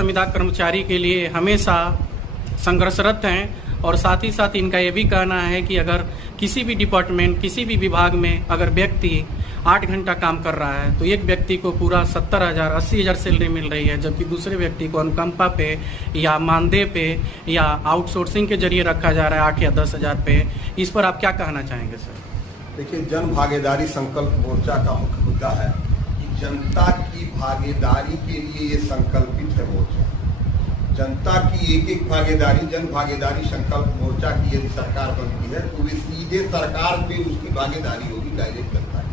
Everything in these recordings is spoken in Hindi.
संविदा कर्मचारी के लिए हमेशा संघर्षरत हैं और साथ ही साथ इनका ये भी कहना है कि अगर किसी भी डिपार्टमेंट, किसी भी विभाग में अगर व्यक्ति 8 घंटा काम कर रहा है तो एक व्यक्ति को पूरा 70,000 80,000 सैलरी मिल रही है, जबकि दूसरे व्यक्ति को अनुकंपा पे या मानदेय पे या आउटसोर्सिंग के जरिए रखा जा रहा है 8 या 10,000 पे। इस पर आप क्या कहना चाहेंगे सर? देखिए, जन भागीदारी संकल्प मोर्चा का मुख्य मुद्दा है कि जनता की भागीदारी के लिए ये संकल्पित है मोर्चा। जनता की एक एक भागीदारी, जन भागीदारी संकल्प मोर्चा की यदि सरकार बनती है तो वे सीधे सरकार पे उसकी भागीदारी होगी, डायरेक्ट जनता की।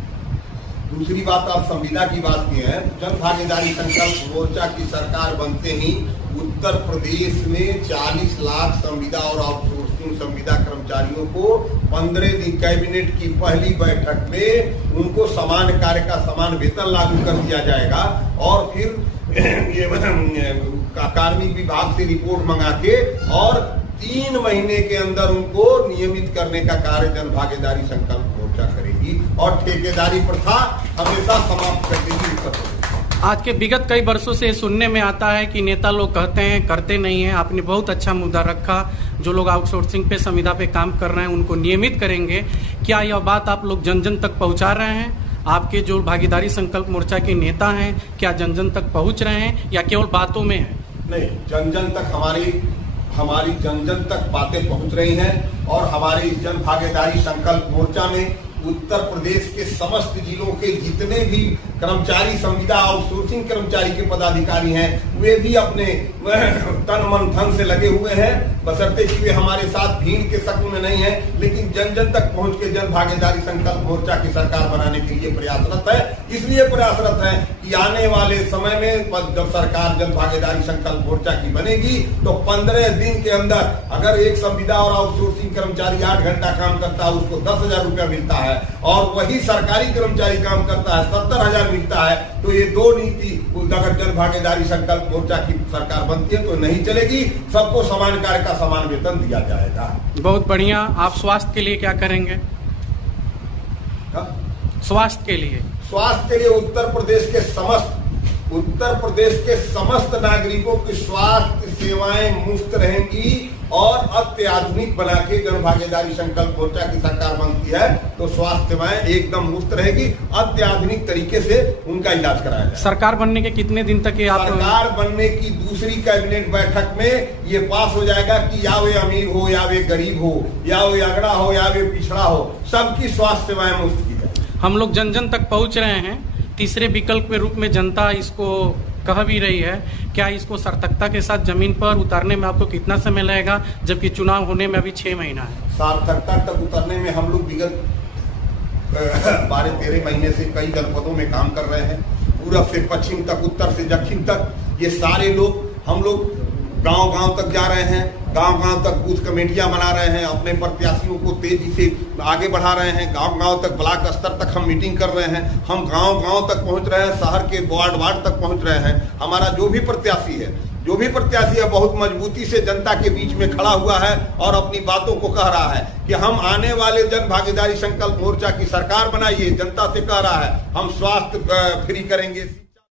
दूसरी बात, आप संविदा की बात की है, जन भागीदारी संकल्प मोर्चा की सरकार बनते ही उत्तर प्रदेश में 40 लाख संविदा और आउटसोर्सिंग संविदा कर्मचारियों को 15 दिन कैबिनेट की पहली बैठक में उनको समान कार्य का समान वेतन लागू कर दिया जाएगा और फिर ये कार्मिक विभाग से रिपोर्ट मंगा के और 3 महीने के अंदर उनको नियमित करने का कार्य जन भागीदारी संकल्प मोर्चा करेगी और ठेकेदारी प्रथा हमेशा समाप्त कर देगी। आज के विगत कई वर्षों से सुनने में आता है कि नेता लोग कहते हैं, करते नहीं हैं। आपने बहुत अच्छा मुद्दा रखा, जो लोग आउटसोर्सिंग पे संविदा पे काम कर रहे हैं उनको नियमित करेंगे। क्या यह बात आप लोग जन जन तक पहुंचा रहे हैं? आपके जो भागीदारी संकल्प मोर्चा के नेता हैं, क्या जन जन तक पहुंच रहे हैं या केवल बातों में है? नहीं, जन जन तक हमारी जन जन तक बातें पहुंच रही हैं और हमारी जन भागीदारी संकल्प मोर्चा में उत्तर प्रदेश के समस्त जिलों के जितने भी कर्मचारी, संविदा आउटसोर्सिंग कर्मचारी के पदाधिकारी हैं, वे भी अपने तन मन धन से लगे हुए हैं, बशर्ते कि वे हमारे साथ भीड़ के शक्ल में नहीं है, लेकिन जन जन तक पहुंच के जन भागीदारी संकल्प मोर्चा की सरकार बनाने के लिए प्रयासरत है। इसलिए प्रयासरत है कि आने वाले समय में जब सरकार जन भागीदारी संकल्प मोर्चा की बनेगी तो 15 दिन के अंदर अगर एक संविदा और आउटसोर्सिंग कर्मचारी 8 घंटा काम करता है उसको 10,000 रुपया मिलता है और वही सरकारी कर्मचारी काम करता है 70,000 मिलता है, तो ये दो नीति अगर जन भागीदारी संकल्प मोर्चा की सरकार बनती है तो नहीं चलेगी। सबको समान कार्य का समान वेतन दिया जाएगा। बहुत बढ़िया। आप स्वास्थ्य के लिए क्या करेंगे? स्वास्थ्य के लिए उत्तर प्रदेश के समस्त नागरिकों की स्वास्थ्य सेवाएं मुफ्त रहेंगी और अत्याधुनिक बना के जन भागीदारी संकल्प मोर्चा की सरकार बनती है तो स्वास्थ्य सेवाएं एकदम मुफ्त रहेगी, अत्याधुनिक तरीके से उनका इलाज कराया जाए। सरकार बनने के कितने दिन तक ये सरकार बनने की दूसरी कैबिनेट बैठक में ये पास हो जाएगा कि या वे अमीर हो या वे गरीब हो या वे अगड़ा हो या वे पिछड़ा हो, सबकी स्वास्थ्य सेवाएं मुफ्त की जाए। हम लोग जन जन तक पहुंच रहे हैं। तीसरे विकल्प के रूप में जनता इसको कह भी रही है। क्या इसको सार्थकता के साथ जमीन पर उतारने में आपको कितना समय लगेगा, जबकि चुनाव होने में अभी 6 महीना है? सार्थकता तक उतरने में हम लोग विगत 12-13 महीने से कई जनपदों में काम कर रहे हैं, पूरब से पश्चिम तक, उत्तर से दक्षिण तक। ये सारे लोग, हम लोग गांव-गांव तक जा रहे हैं, गांव-गांव तक बूथ कमेटियां बना रहे हैं, अपने प्रत्याशियों को तेजी से आगे बढ़ा रहे हैं, गांव-गांव तक, ब्लॉक स्तर तक हम मीटिंग कर रहे हैं, हम गांव-गांव तक पहुंच रहे हैं, शहर के वार्ड तक पहुंच रहे हैं। हमारा जो भी प्रत्याशी है बहुत मजबूती से जनता के बीच में खड़ा हुआ है और अपनी बातों को कह रहा है कि हम आने वाले जन भागीदारी संकल्प मोर्चा की सरकार बनाइए, जनता से कह रहा है हम स्वास्थ्य फ्री करेंगे।